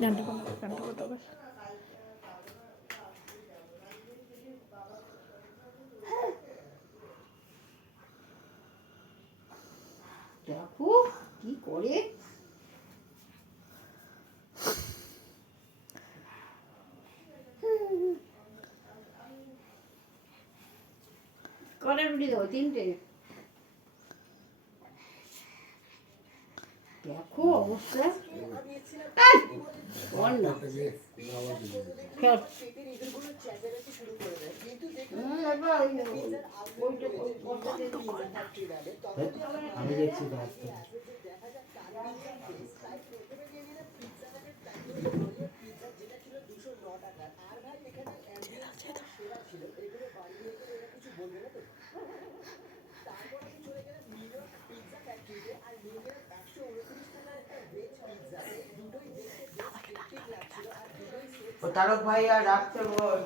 গানটা করতে হবে। দেখো কি করে কটা রুটি দেবো? 3টে। দেখো অবস্থা। আমি দেখছি তারক ভাই আর রাখতে বল।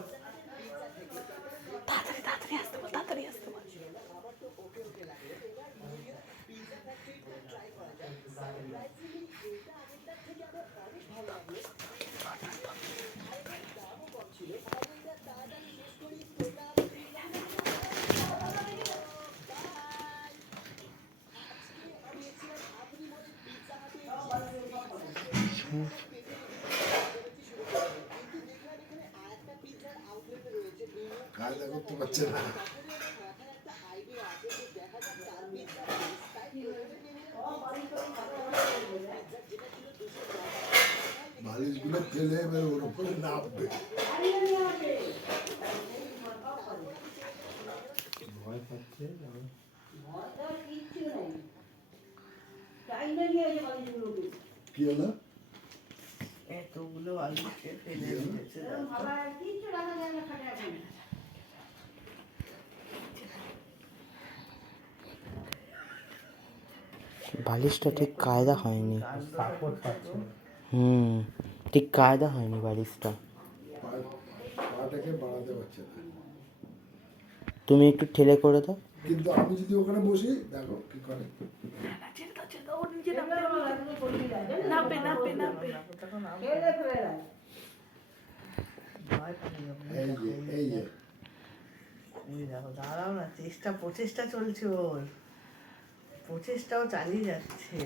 তাড়াতাড়ি আসতে বল, তাড়াতাড়ি আসতে বল। কায়দা করতে পারছে না। বালিশগুলো ফেলে এবার ওর উপরে নামবে। ভয় পাচ্ছে। কি হলো? এতগুলো বালিশকে ফেলে দিয়েছে। বালিশটা ঠিক কায়দা হয়নি। সাপোর্ট পাচ্ছে। ঠিক কায়দা হয়নি বালিশটা। পাটাকে বাড়াতে পারছে না। তুমি একটু ঠেলে করে দাও। কিন্তু আমি যদি ওখানে বসি, দেখো কি করে। এই যে দেখো, দাঁড়াও না, প্রচেষ্টা চলছে ওর, প্রচেষ্টাও চালিয়ে যাচ্ছে।